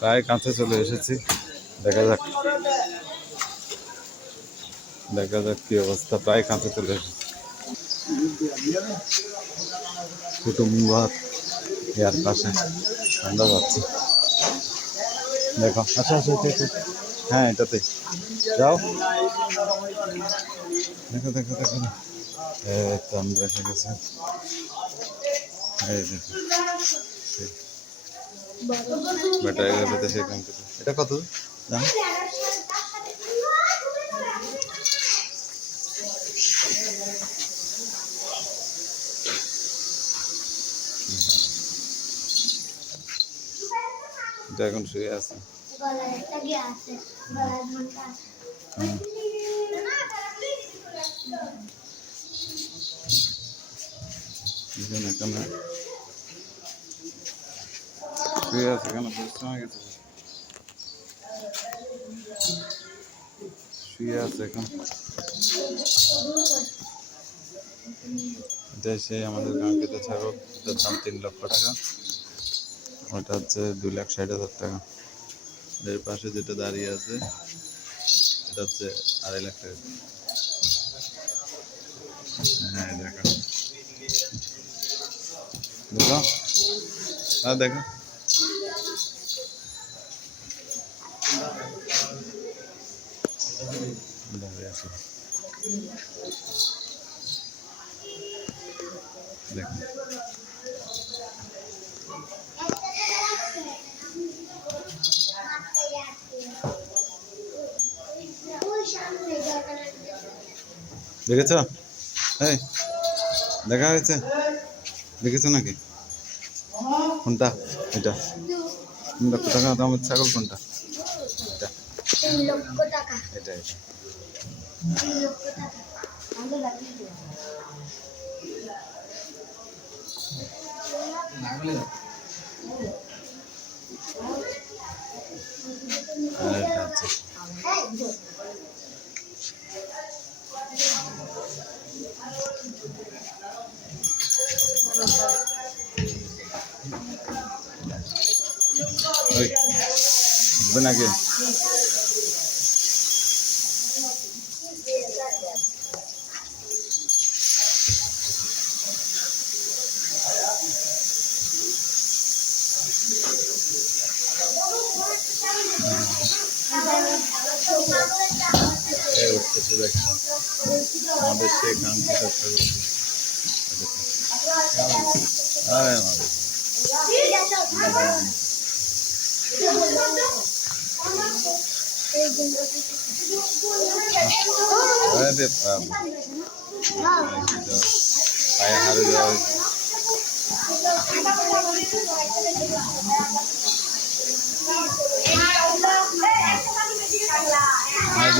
প্রায় কাছে চলে এসেছি। দেখা যাক দেখা যাক কি অবস্থা। প্রায় কাছে চলে এসেছি। কুটুম্বার ইয়ার পাশে আমরা যাচ্ছি। দেখো, আচ্ছা আচ্ছা আচ্ছা, হ্যাঁ এটাতে যাও। দেখো দেখো দেখো, এই তো আমরা এসে গেছি। এই দেখো ব্যাটারি গাড়িতে সেখান থেকে। এটা কত দাম? এটা এখন শুয়ে আছে। এখানে শুয়ে আছে কেন? পরিশ্রম হয়ে গেছে। শুয়ে আছে এখন। এটা সেই আমাদের কাঙ্ক্ষিত ছাগল। এটার দাম 3 লক্ষ টাকা। ওটা হচ্ছে 2,60,000 টাকা। এর পাশে যেটা দাঁড়িয়ে আছে এটা হচ্ছে 2.5 লাখ টাকা। হ্যাঁ দেখো দেখো, হ্যাঁ দেখো, দাঁড়িয়ে আছে দেখো। দেখেছ? এই দেখা হয়েছে? দেখেছো নাকি? কোনটা? এটা 3 লক্ষ টাকা দামের ছাগল কোনটা? এটা 3 লক্ষ টাকা। এটা এটা 3 লক্ষ টাকা। আর এটা আছে। ওই হবে নাকি? এই উঠতেছে দেখেন আমাদের সেই কাঙ্ক্ষিত ছাগল। আরে আমাদের আরে বাবা, পায়ে হারে দেওয়া হয়েছে। আজ